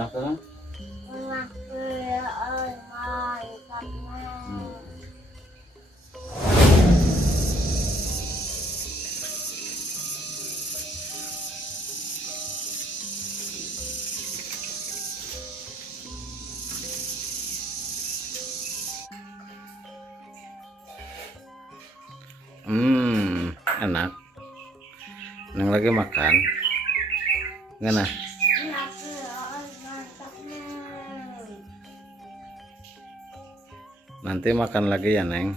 Enak kan? Enak. Neng lagi makan. Gimana? Nanti makan lagi ya, Neng.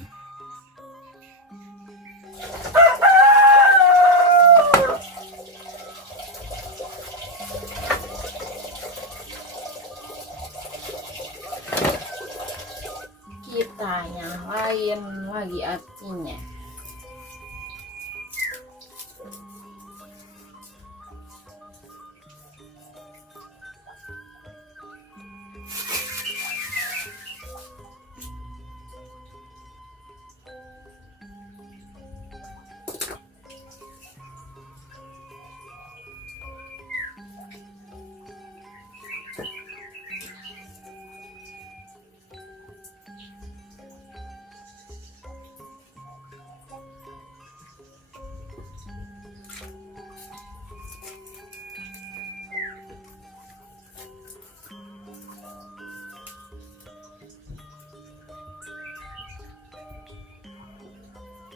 Kita nyalain lagi apinya.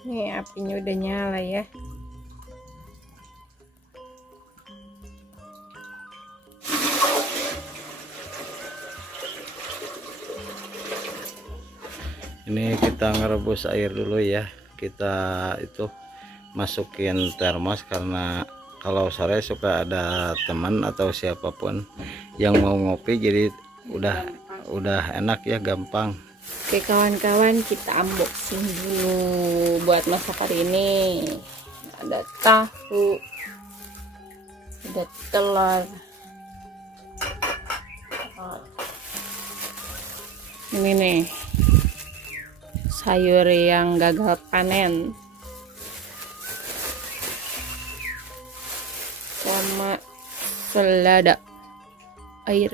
Nih apinya udah nyala ya. Ini kita ngerebus air dulu ya. Kita itu masukin termos karena kalau sore suka ada teman atau siapapun yang mau ngopi, jadi udah enak ya, gampang. Oke kawan-kawan, kita unboxing dulu buat masak hari ini. Ada tahu, ada telur, ini nih sayur yang gagal panen, sama selada air.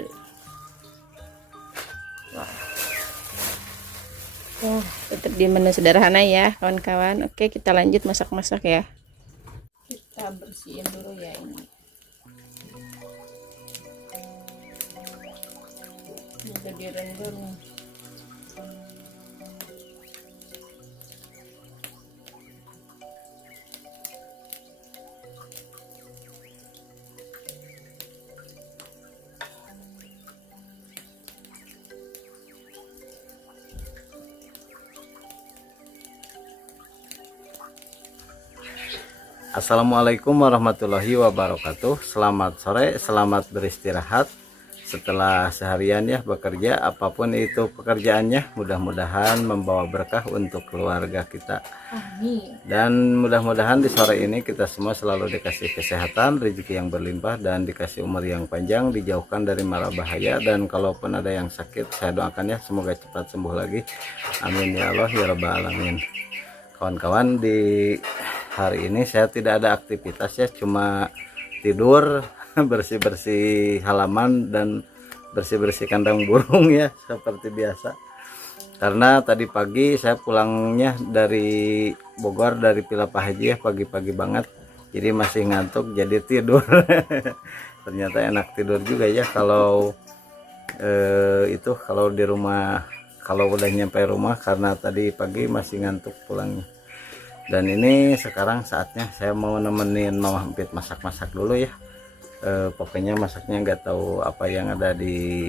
Wah, tetap di menu sederhana ya kawan-kawan. Oke, kita lanjut masak-masak ya. Kita bersihin dulu ya ini. Udah direndam nih. Assalamualaikum warahmatullahi wabarakatuh. Selamat sore, selamat beristirahat setelah seharian ya bekerja, apapun itu pekerjaannya, mudah-mudahan membawa berkah untuk keluarga kita. Amin. Dan mudah-mudahan di sore ini kita semua selalu dikasih kesehatan, rezeki yang berlimpah, dan dikasih umur yang panjang, dijauhkan dari mara bahaya. Dan kalaupun ada yang sakit, saya doakan ya semoga cepat sembuh lagi. Amin ya Allah ya rabbal alamin. Kawan-kawan, di hari ini saya tidak ada aktivitas ya, cuma tidur, bersih-bersih halaman dan bersih-bersih kandang burung ya seperti biasa. Karena tadi pagi saya pulangnya dari Bogor, dari Pila Pak Haji ya, pagi-pagi banget. Jadi masih ngantuk, jadi tidur. Ternyata enak tidur juga ya kalau itu kalau di rumah, kalau udah nyampe rumah, karena tadi pagi masih ngantuk pulangnya. Dan ini sekarang saatnya saya mau nemenin Mama Empit masak-masak dulu ya. Pokoknya masaknya nggak tahu apa yang ada di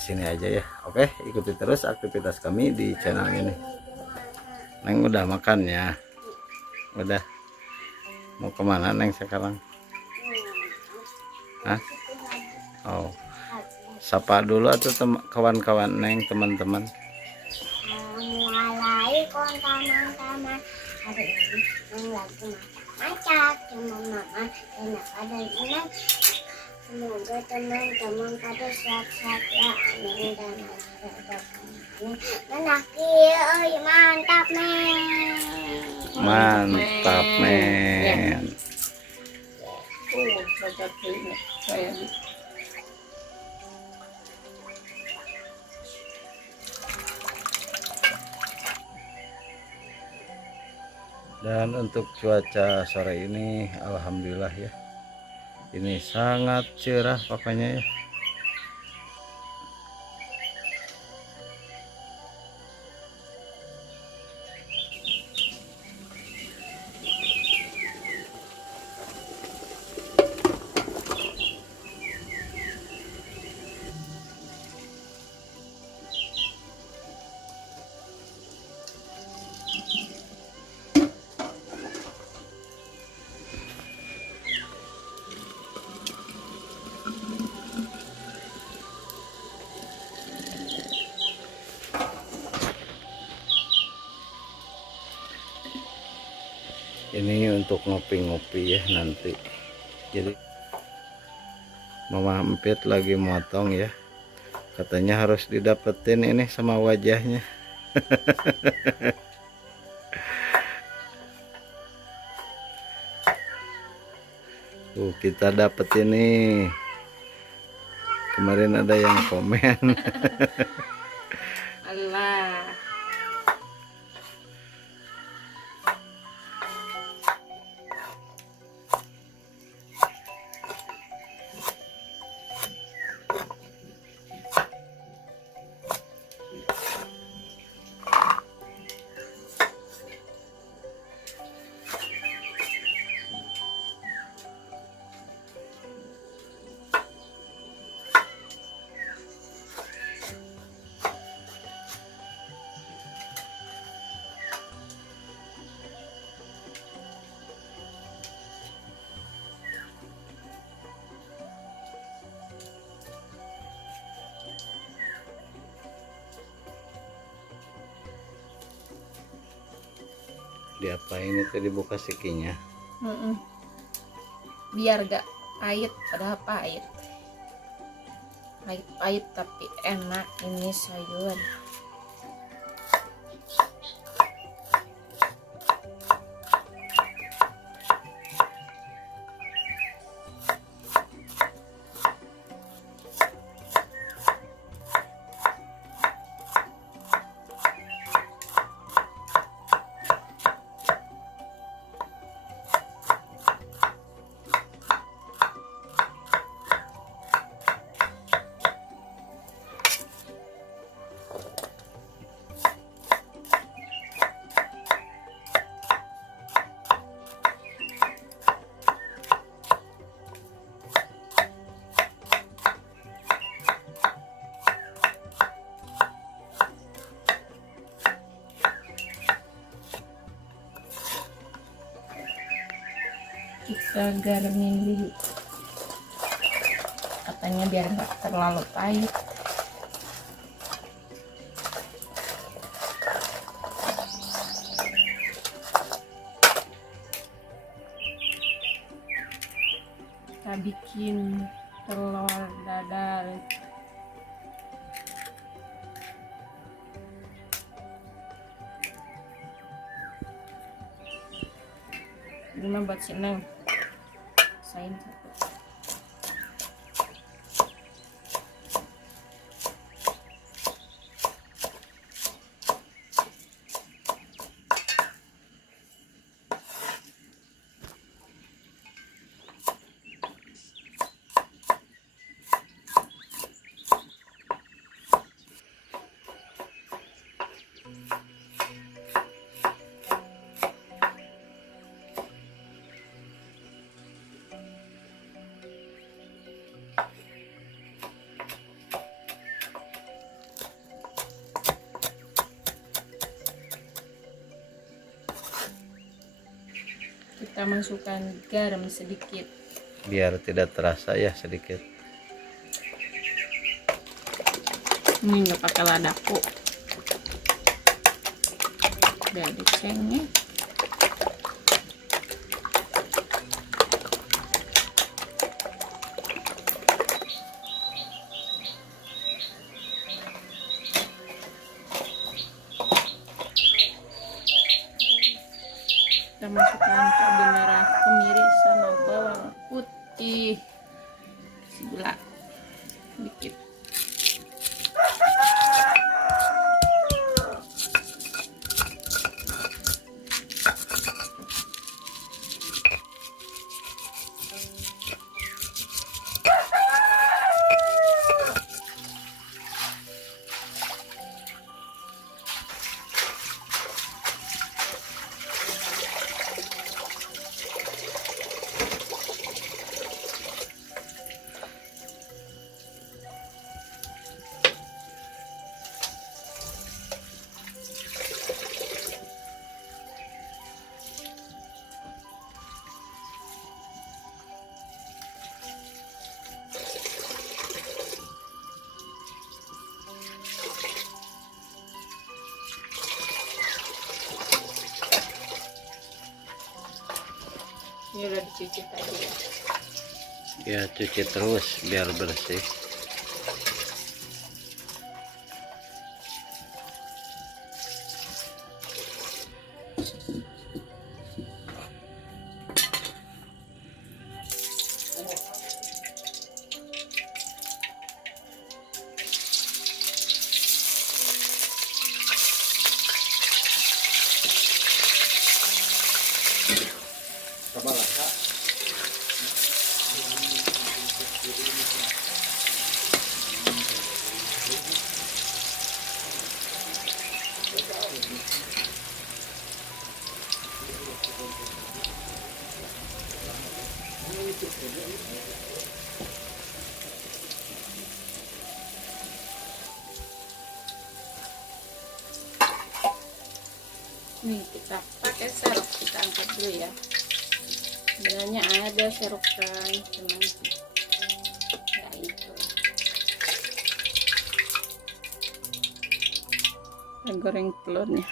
sini aja ya. Oke, ikuti terus aktivitas kami di channel ini. Neng udah makan ya? Udah. Mau kemana Neng sekarang? Hah? Oh, sapa dulu atau kawan-kawan Neng, teman-teman. Mulai teman-teman, hari ini Neng lagi masak teman-teman, enak ada ini. Semoga teman-teman pada sehat-sehat ya, amin. Dan ada menakir, mantap men. Mantap men. Dan untuk cuaca sore ini alhamdulillah ya, ini sangat cerah pokoknya ya. Ini untuk ngopi-ngopi ya nanti. Jadi Mama Empit lagi motong ya, katanya harus didapetin ini sama wajahnya. Kita dapet ini. Kemarin ada yang komen. Allah. Diapain itu, dibuka sikinya? Biar gak pahit, padahal pahit. Pahit tapi enak ini sayur. Kita garamin dulu, katanya biar nggak terlalu pahit. Kita bikin telur dadar. Ini buat seneng. Sain satu. Kita masukkan garam sedikit Biar tidak terasa ya, sedikit. ini, nggak pakai ladaku biar dicengnya. Kita masukkan cabai merah, kemiri, sama bawang putih, gula dikit. Ini udah dicuci tadi ya. Ya cuci terus biar bersih. Nih kita pakai serok, kita angkat dulu ya. Sebenarnya ada serokan, cuman ya itu. Kita goreng telurnya.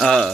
Ah.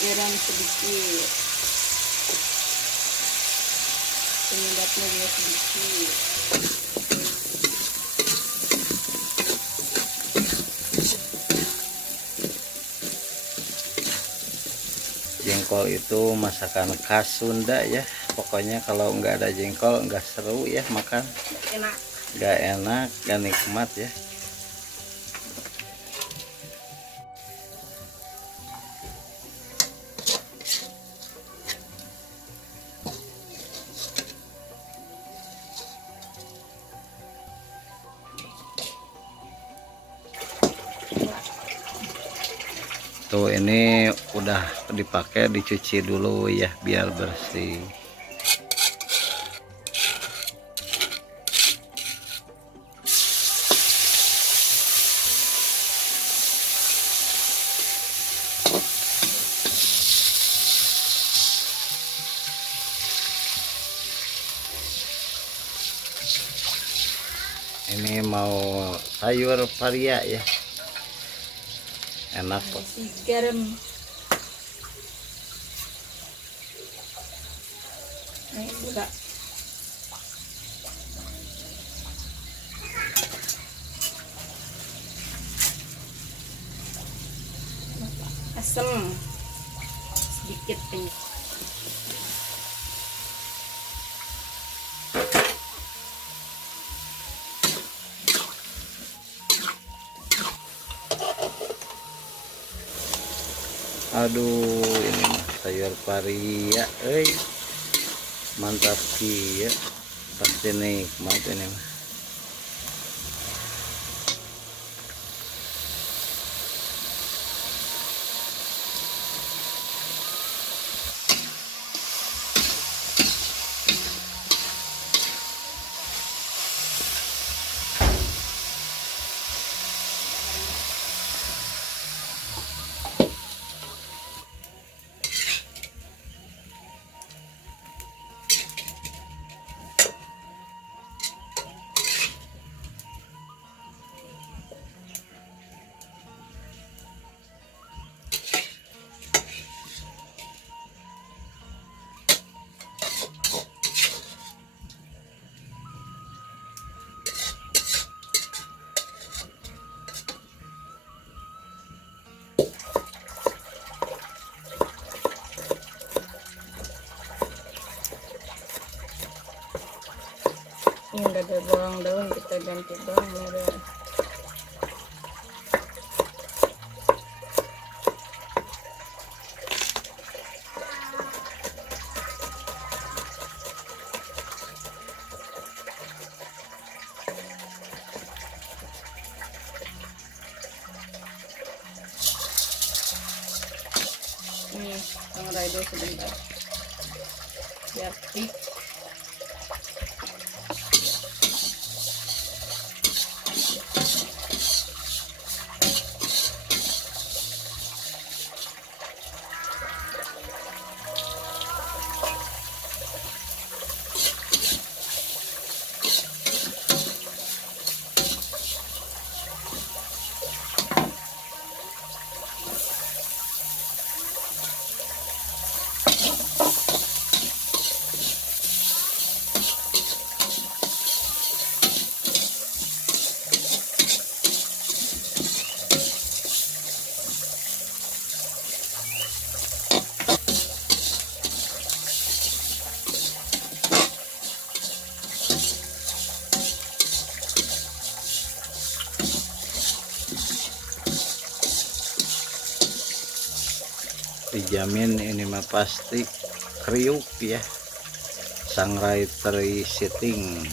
Garam sedikit, penyedapnya juga sedikit. Jengkol itu masakan khas Sunda ya. Pokoknya kalau nggak ada jengkol nggak seru ya makan. Enak. Nggak enak, nggak nikmat ya. Tuh ini udah dipakai, dicuci dulu ya biar bersih. Ini mau sayur paria ya. Enak kok. Kasih garam. Nah, ini juga. Asam sedikit penyedap. Aduh, ini mah sayur paria, mantap ki ya, pasti nikmat ini mah. Ini udah ada bawang daun, kita ganti bawang merah. Ini sangrai dulu sebentar biar thick. Dijamin ini mah pasti kriuk ya, sangrai teri setting.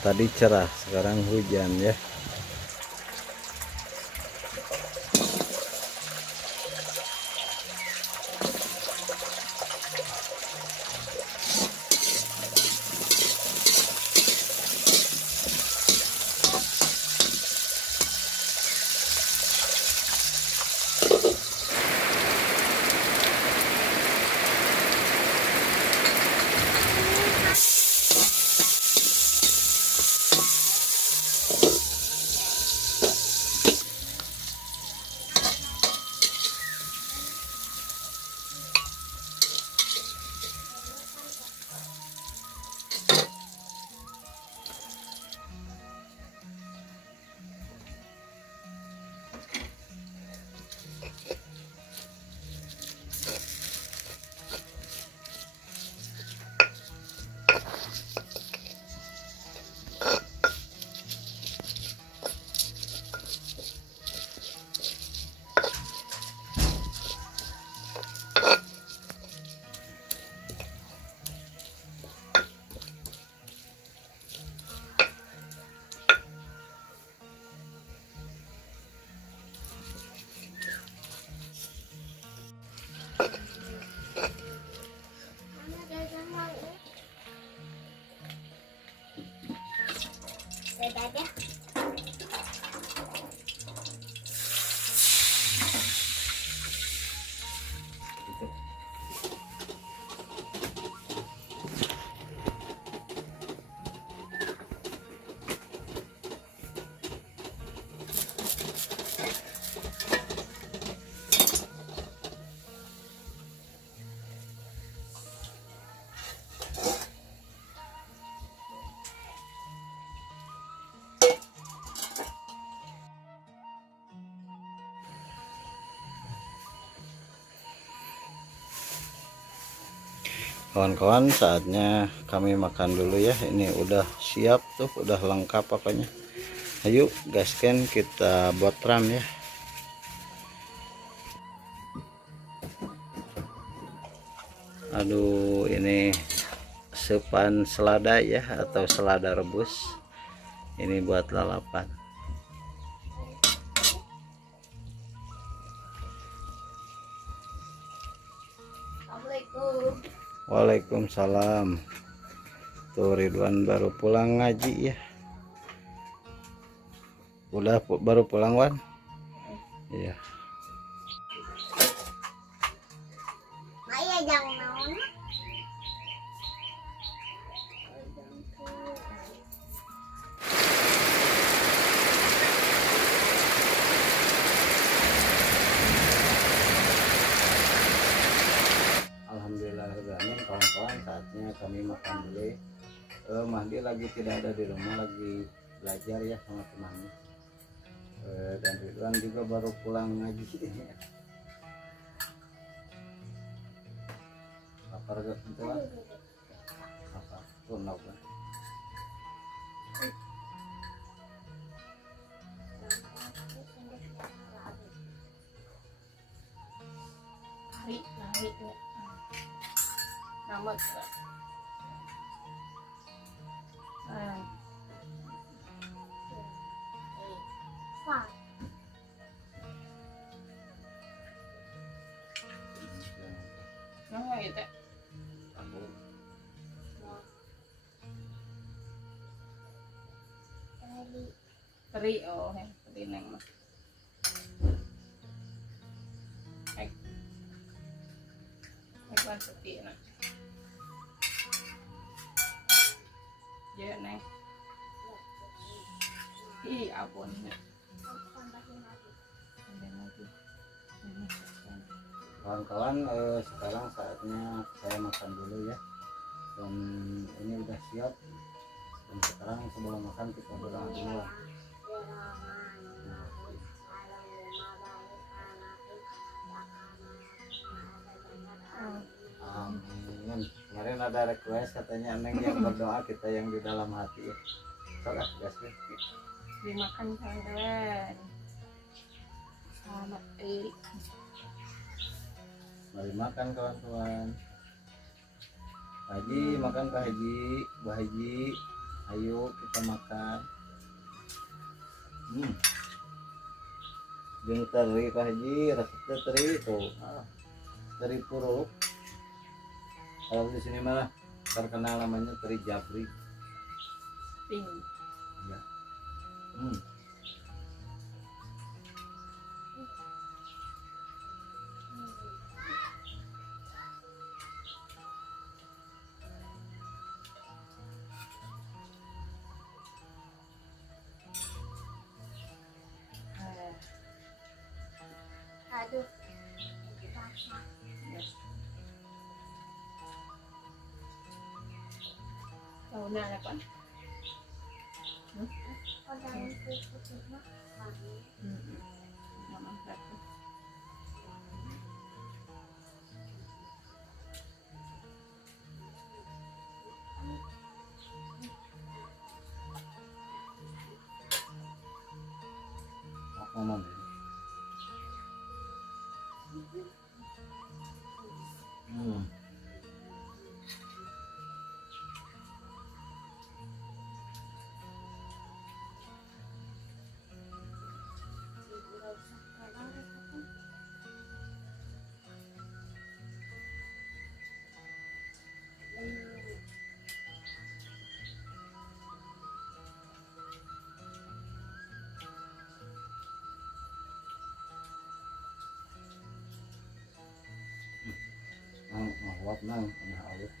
Tadi cerah, sekarang hujan ya. Dadah. Kawan-kawan, saatnya kami makan dulu ya. Ini udah siap tuh, udah lengkap pokoknya. Ayo gasken, kita buat ram ya. Aduh, ini sepan selada ya, atau selada rebus. Ini buat lalapan. Assalamualaikum. Waalaikumsalam. Tuh Ridwan baru pulang ngaji ya. Udah baru pulang, Wan? Iya. Maya jangan naon. kami makan dulu ya. Mahdi lagi tidak ada di rumah, lagi belajar ya sama temannya. Dan Ridwan juga baru pulang ngaji. Lapar gak itu lah? Apa? Tuh kan? Lari ya. Nama Wah, nama itu Kamu tadi teri, oh ya teri neng mah. Ekwan sepi nak. Ya neng. Ih abon ya. tambahin lagi. Ada lagi. kawan-kawan, sekarang saatnya saya makan dulu ya. Dan ini udah siap. Dan sekarang sebelum makan kita berdoa dulu. Amin. Kemarin ada request katanya Neng yang berdoa, kita yang di dalam hati. Sok gas deh. Dimakan kawan-kawan. Selamat Iri. Mari makan kawan-kawan. Haji makan Pak Haji, Bu Haji. Ayo kita makan. Jeung teri Pak Haji, resepnya teri tuh. Teri puruk. Kalau di sini malah terkenal namanya teri Japri. Pink. Ya. Aduh, basah. Yes. Tahu na apa? Oh, dalam putih mah wangi. Mama satu. Ngomong. Ngawat nang nah awet.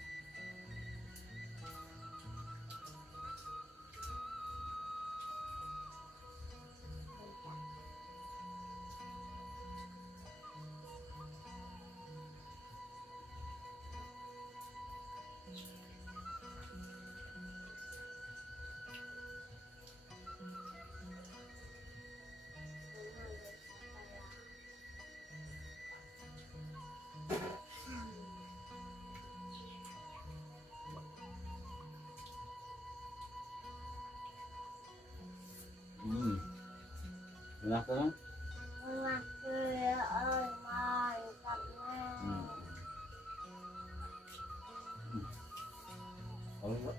Enak kan? Enak ya, mantapnya. Kalau enggak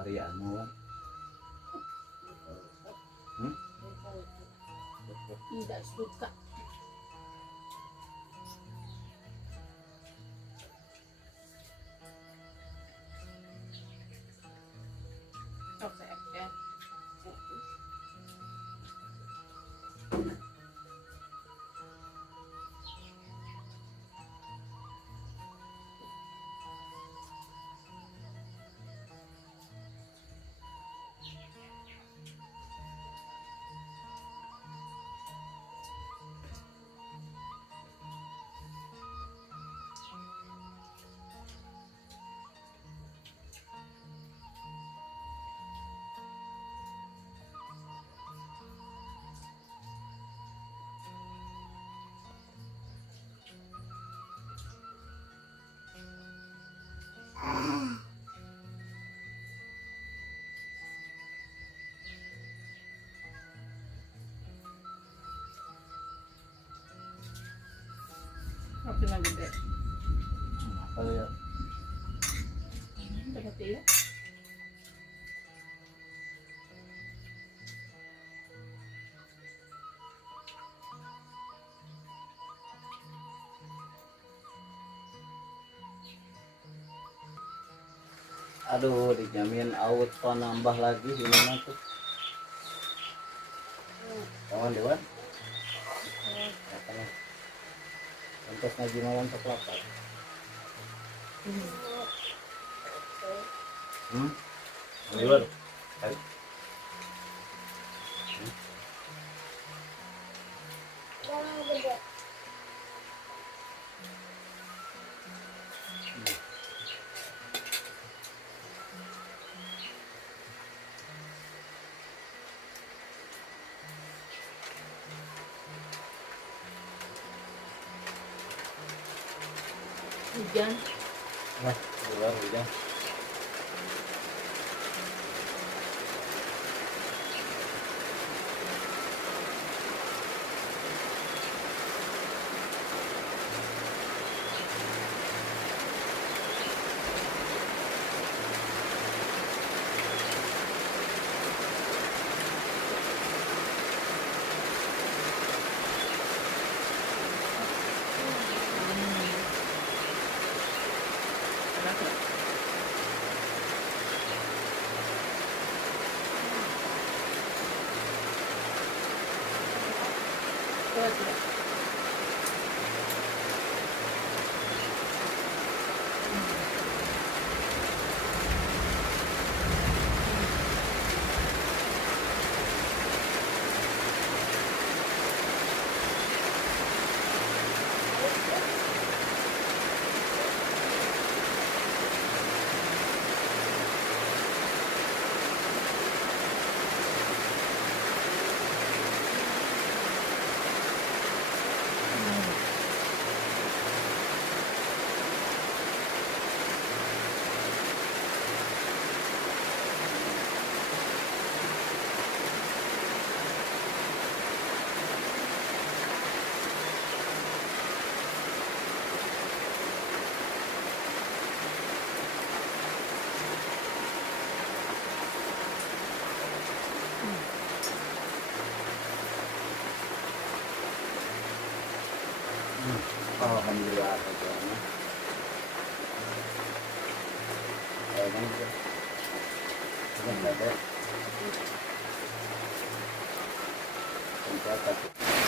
tarianmu kan? Tidak suka. cuma gede. Kalau ya Berarti ya. aduh dijamin auto nambah lagi gimana tuh kawan dewan lantas ngaji malam terlapar Dewan Jangan gede. Hujan. nah luar hujan Kenapa? Kuat ya? alhamdulillah akhirnya kayaknya sudah ada tempat